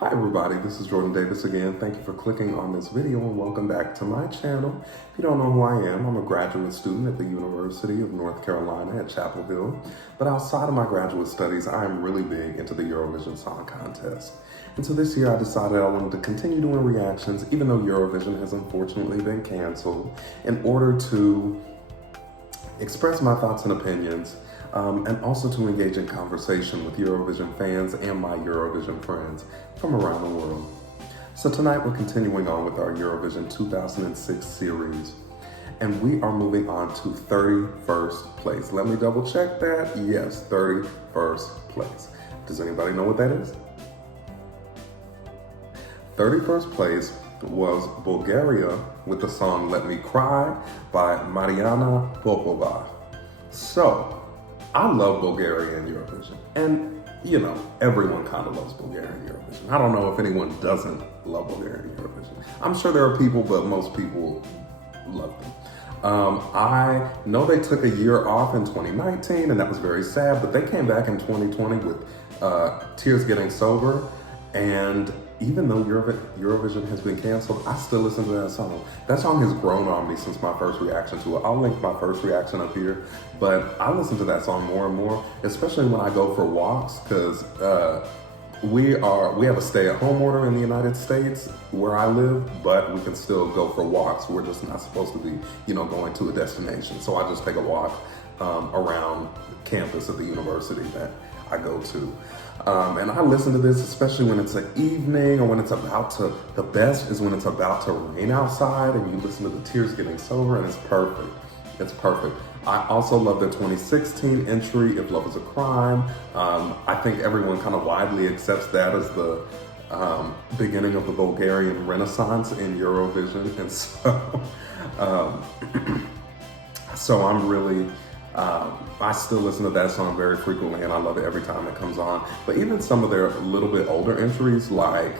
Hi everybody, this is Jordan Davis again. Thank you for clicking on this video and welcome back to my channel. If you don't know who I am, I'm a graduate student at the University of North Carolina at Chapel Hill. But outside of my graduate studies, I am really big into the Eurovision Song Contest. And so this year I decided I wanted to continue doing reactions, even though Eurovision has unfortunately been canceled, in order to express my thoughts and opinions, and also to engage in conversation with Eurovision fans and my Eurovision friends from around the world. So tonight we're continuing on with our Eurovision 2006 series, and we are moving on to 31st place. Let me double check that. Yes, 31st place. Does anybody know what that is? 31st place was Bulgaria with the song Let Me Cry by Mariana Popova. So, I love Bulgaria and Eurovision. And, you know, everyone kind of loves Bulgaria and Eurovision. I don't know if anyone doesn't love Bulgaria and Eurovision. I'm sure there are people, but most people love them. I know they took a year off in 2019, and that was very sad, but they came back in 2020 with Tears Getting Sober. And even though Eurovision has been canceled, I still listen to that song. That song has grown on me since my first reaction to it. I'll link my first reaction up here, but I listen to that song more and more, especially when I go for walks, because we have a stay-at-home order in the United States where I live, but we can still go for walks. We're just not supposed to be, going to a destination. So I just take a walk around campus of the university that I go to. And I listen to this, especially when it's an evening or when it's the best is when it's about to rain outside and you listen to the Tears Getting Sober, and it's perfect. It's perfect. I also love their 2016 entry, If Love Is a Crime. I think everyone kind of widely accepts that as the beginning of the Bulgarian Renaissance in Eurovision. And so I'm really, I still listen to that song very frequently, and I love it every time it comes on. But even some of their little bit older entries, like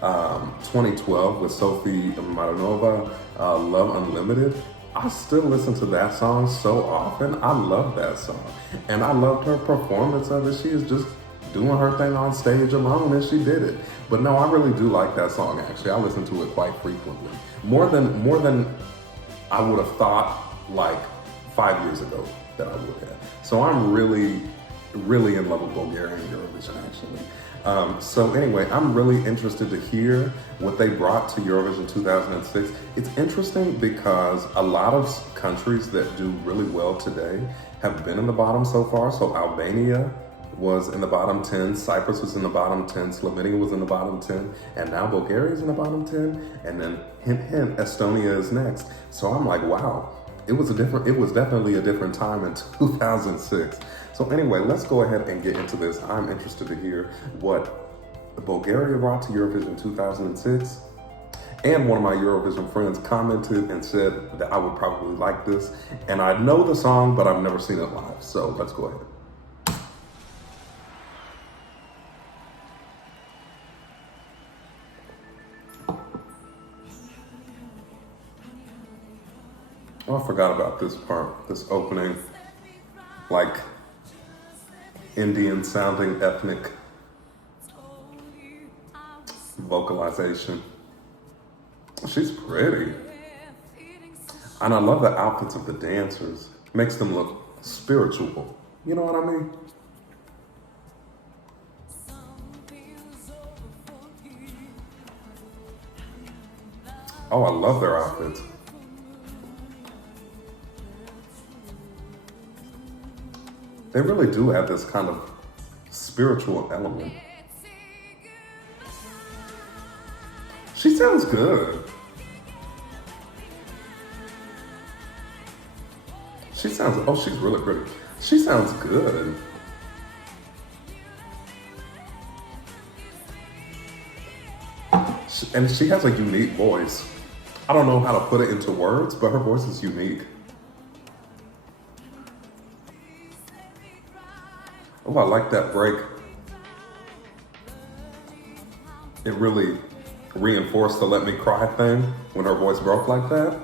2012 with Sophie Maranova, Love Unlimited, I still listen to that song so often. I love that song. And I loved her performance of it. She is just doing her thing on stage alone, and she did it. But no, I really do like that song, actually. I listen to it quite frequently. More than I would have thought like 5 years ago that I would have. So I'm really, really in love with Bulgaria and Eurovision, actually. So anyway, I'm really interested to hear what they brought to Eurovision 2006. It's interesting because a lot of countries that do really well today have been in the bottom so far. So Albania was in the bottom 10, Cyprus was in the bottom 10, Slovenia was in the bottom 10, and now Bulgaria is in the bottom 10, and then hint, hint, Estonia is next. So I'm like, wow. It was definitely a different time in 2006. So anyway, let's go ahead and get into this. I'm interested to hear what Bulgaria brought to Eurovision 2006. And one of my Eurovision friends commented and said that I would probably like this. And I know the song, but I've never seen it live. So let's go ahead. Oh, I forgot about this part, this opening, like Indian sounding ethnic vocalization. She's pretty. And I love the outfits of the dancers. Makes them look spiritual. You know what I mean? Oh, I love their outfits. They really do have this kind of spiritual element. She sounds good. She's really pretty. She sounds good. And she has a unique voice. I don't know how to put it into words, but her voice is unique. Oh, I like that break. It really reinforced the Let Me Cry thing when her voice broke like that.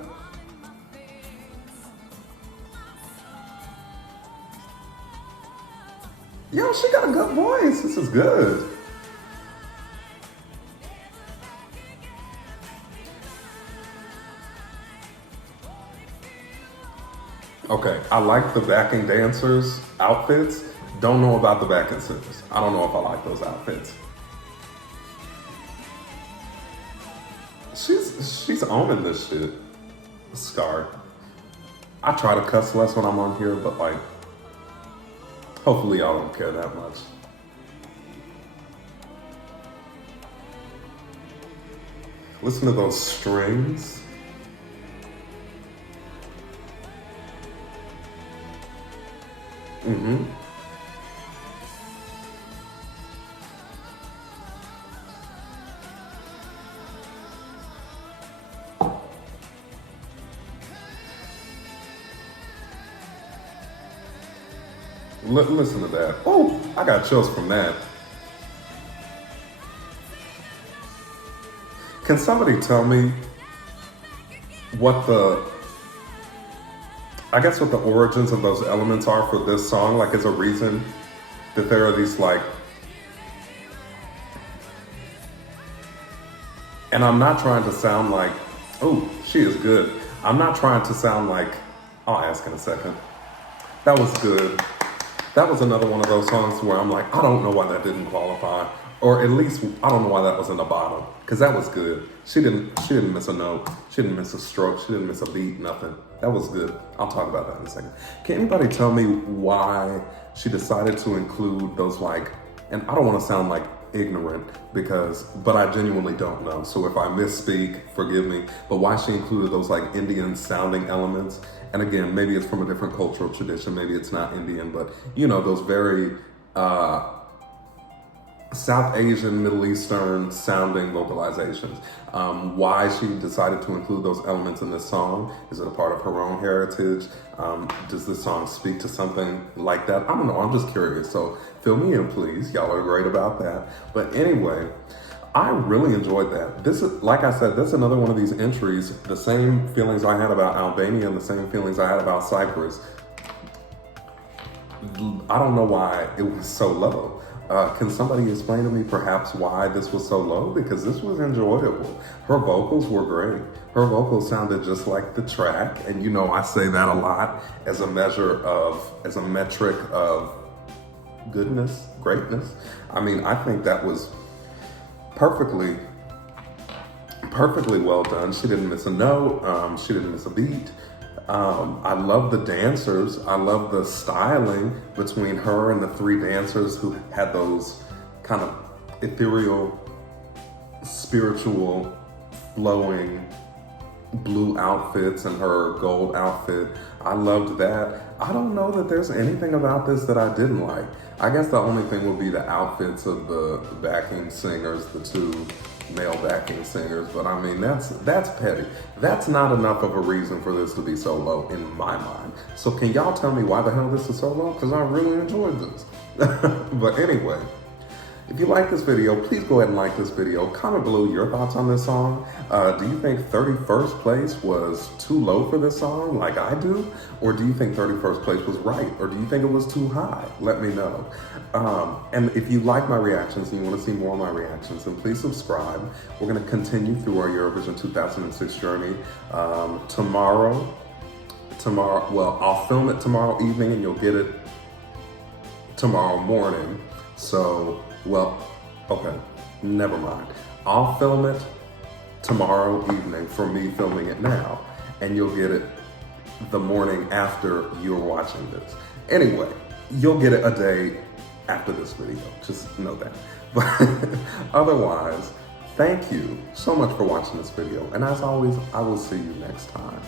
Yo, she got a good voice. This is good. Okay, I like the backing dancers' outfits. Don't know about the backing singers. I don't know if I like those outfits. She's owning this shit. Scar. I try to cuss less when I'm on here, but like, hopefully y'all don't care that much. Listen to those strings. Mm-hmm. Listen to that. Oh, I got chills from that. Can somebody tell me what I guess what the origins of those elements are for this song? Like, is a reason that there are these like, and I'm not trying to sound like, oh, she is good. I'm not trying to sound like, I'll ask in a second. That was good. That was another one of those songs where I'm like, I don't know why that didn't qualify. Or at least, I don't know why that was in the bottom. Because that was good. She didn't miss a note. She didn't miss a stroke. She didn't miss a beat, nothing. That was good. I'll talk about that in a second. Can anybody tell me why she decided to include those like, and I don't want to sound like ignorant but I genuinely don't know. So if I misspeak, forgive me. But why she included those like Indian sounding elements. And again, maybe it's from a different cultural tradition. Maybe it's not Indian, but you know, those very South Asian, Middle Eastern sounding vocalizations. Why she decided to include those elements in this song? Is it a part of her own heritage? Does this song speak to something like that? I don't know, I'm just curious. So fill me in, please. Y'all are great about that. But anyway, I really enjoyed that. This is, like I said, this is another one of these entries. The same feelings I had about Albania and the same feelings I had about Cyprus. I don't know why it was so low. Can somebody explain to me perhaps why this was so low? Because this was enjoyable. Her vocals were great. Her vocals sounded just like the track. And you know, I say that a lot as a metric of goodness, greatness. I mean, I think that was perfectly well done. She didn't miss a note. She didn't miss a beat. I love the dancers. I love the styling between her and the three dancers who had those kind of ethereal, spiritual, flowing blue outfits and her gold outfit. I loved that. I don't know that there's anything about this that I didn't like. I guess the only thing would be the outfits of the backing singers, the two male backing singers, but I mean, that's petty. That's not enough of a reason for this to be so low in my mind. So can y'all tell me why the hell this is so low? Because I really enjoyed this. But anyway, if you like this video, please go ahead and like this video. Comment below your thoughts on this song. Do you think 31st place was too low for this song like I do? Or do you think 31st place was right? Or do you think it was too high? Let me know. And if you like my reactions and you want to see more of my reactions, then please subscribe. We're going to continue through our Eurovision 2006 journey. Tomorrow, well, I'll film it tomorrow evening and you'll get it tomorrow morning. So, well, okay, never mind. I'll film it tomorrow evening for me filming it now, and you'll get it the morning after you're watching this. Anyway, you'll get it a day after this video, just know that. But otherwise, thank you so much for watching this video, and as always, I will see you next time.